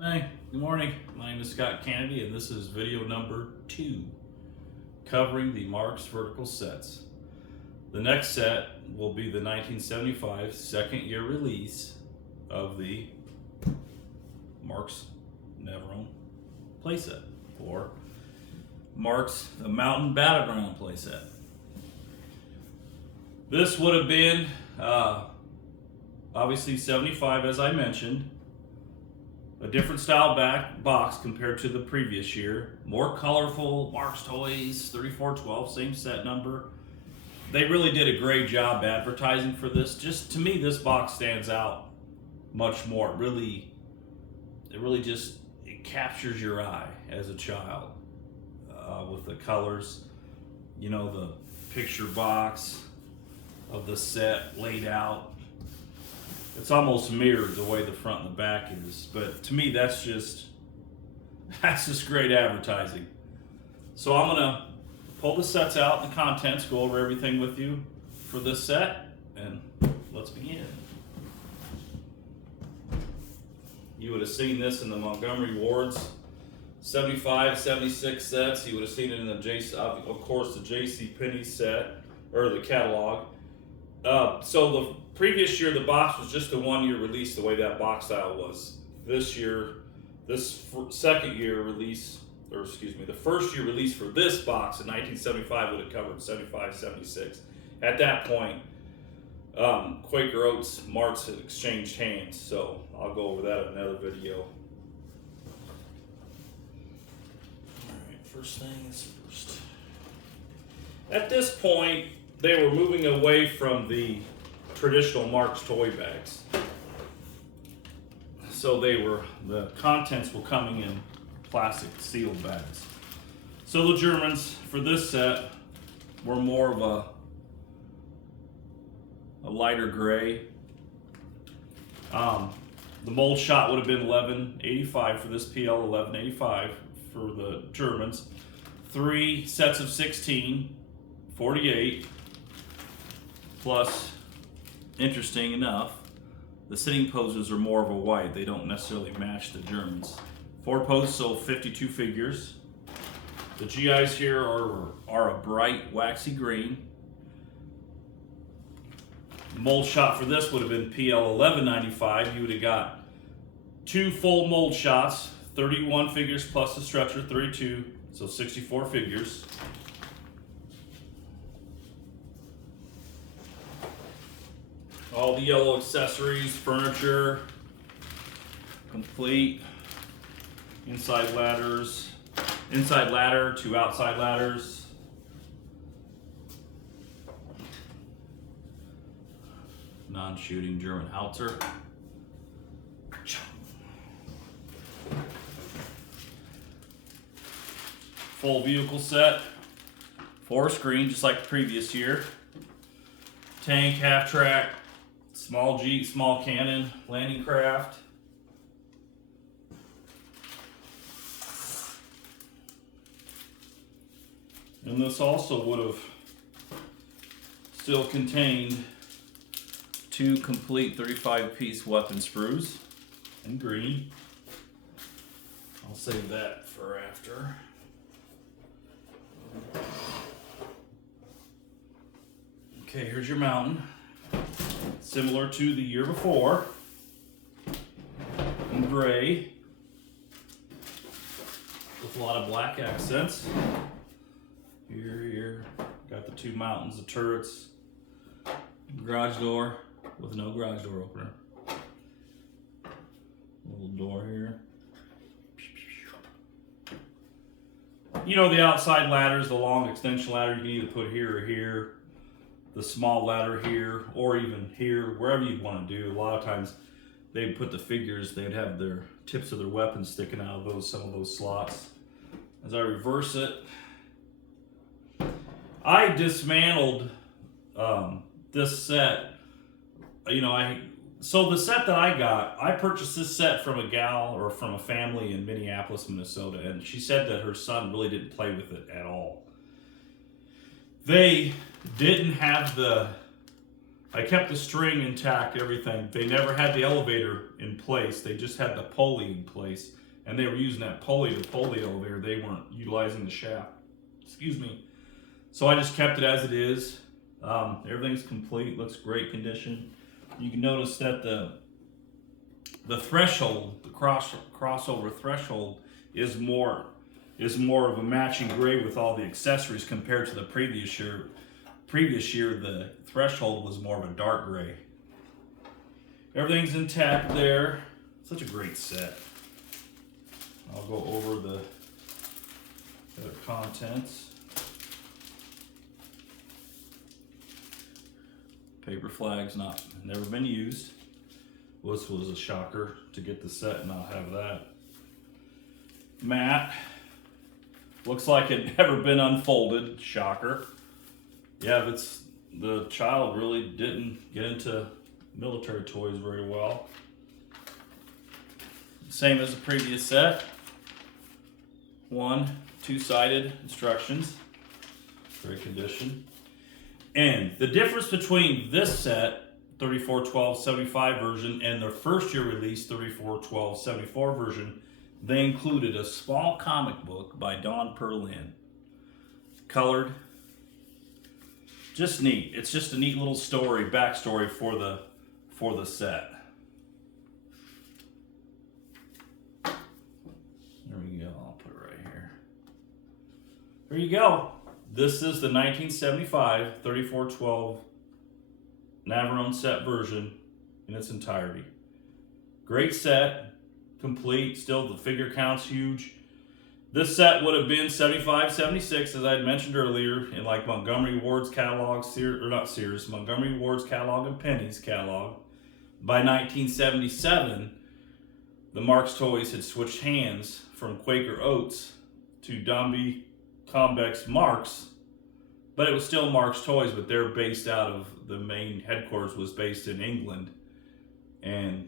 Hey, good morning. My name is Scott Kennedy, and this is video number 2 covering the Marx vertical sets. The next set will be the 1975 second year release of the Marx Navarone Playset, or Marx the Mountain Battleground Playset. This would have been obviously 75, as I mentioned. A different style box compared to the previous year. More colorful, Marx Toys, 3412, same set number. They really did a great job advertising for this. Just to me, this box stands out much more. It captures your eye as a child with the colors. You know, the picture box of the set laid out. It's almost mirrored the way the front and the back is, but to me that's just great advertising. So I'm gonna pull the sets out, the contents, go over everything with you for this set, and let's begin. You would have seen this in the Montgomery Ward's 75, 76 sets. You would have seen it in the of course, the J.C. Penney set, or the catalog. So the previous year, the box was just a 1 year release, the way that box style was. This year, second year release, or excuse me, the first year release for this box in 1975 would have covered 75, 76. At that point, Quaker Oats, Marx had exchanged hands, so I'll go over that in another video. Alright, first thing is first. At this point, they were moving away from the traditional Marx toy bags. So the contents were coming in plastic sealed bags. So the Germans for this set were more of a lighter gray. The mold shot would have been 1185 for this PL, 1185 for the Germans. 3 sets of 16, 48, plus, interesting enough, the sitting poses are more of a white. They don't necessarily match the Germans. 4 poses, so 52 figures. The GIs here are a bright waxy green. The mold shot for this would have been PL 1195. You would have got 2 full mold shots, 31 figures plus the stretcher, 32, so 64 figures. All the yellow accessories, furniture, complete. Inside ladder to outside ladders. Non-shooting German howitzer. Full vehicle set. 4 screen, just like the previous year. Tank, half track. Small Jeep, small cannon, landing craft. And this also would have still contained 2 complete 35-piece weapon sprues in green. I'll save that for after. Okay, here's your mountain. Similar to the year before, in gray, with a lot of black accents. Here, got the 2 mountains, the turrets, garage door with no garage door opener. Little door here. You know, the outside ladders, the long extension ladder, you can either put here or here. The small ladder here, or even here, wherever you want to do. A lot of times they'd put the figures, they'd have their tips of their weapons sticking out of some of those slots. As I reverse it, I dismantled this set. So the set that I got, I purchased this set from a gal or from a family in Minneapolis, Minnesota, and she said that her son really didn't play with it at all. They didn't have the I kept the string intact, everything. They never had the elevator in place. They just had the pulley in place. And they were using that pulley to pull the elevator. They weren't utilizing the shaft. Excuse me. So I just kept it as it is. Everything's complete, looks great condition. You can notice that the threshold, the crossover threshold is more of a matching gray with all the accessories compared to the previous year. Previous year, the threshold was more of a dark gray. Everything's intact there. Such a great set. I'll go over the other contents. Paper flag's never been used. This was a shocker to get the set and not have that. Mat. Looks like it never been unfolded. Shocker. Yeah, the child really didn't get into military toys very well. Same as the previous set. Two-sided instructions. Great condition. And the difference between this set, 3412-75 version, and their first year release, 3412-74 version, they included a small comic book by Don Perlin. Colored. Just neat. It's just a neat little story, backstory for the set. There we go. I'll put it right here. There you go. This is the 1975 3412 Navarone set version in its entirety. Great set, complete. Still, the figure count's huge. This set would have been 75, 76, as I had mentioned earlier, in like Montgomery Ward's catalog, Montgomery Ward's catalog and Penny's catalog. By 1977, the Marx toys had switched hands from Quaker Oats to Dombey Combeck's Marx, but it was still Marx toys, but they're based out of, the main headquarters was based in England,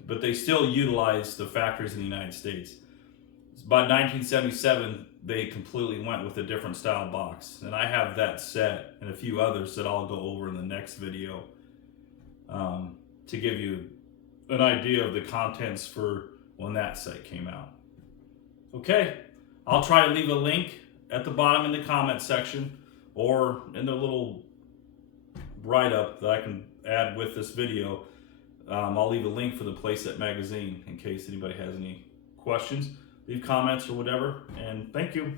but they still utilized the factories in the United States. By 1977, they completely went with a different style box. And I have that set and a few others that I'll go over in the next video to give you an idea of the contents for when that set came out. Okay, I'll try to leave a link at the bottom in the comment section or in the little write-up that I can add with this video. I'll leave a link for the Playset magazine in case anybody has any questions. Leave comments or whatever, and thank you.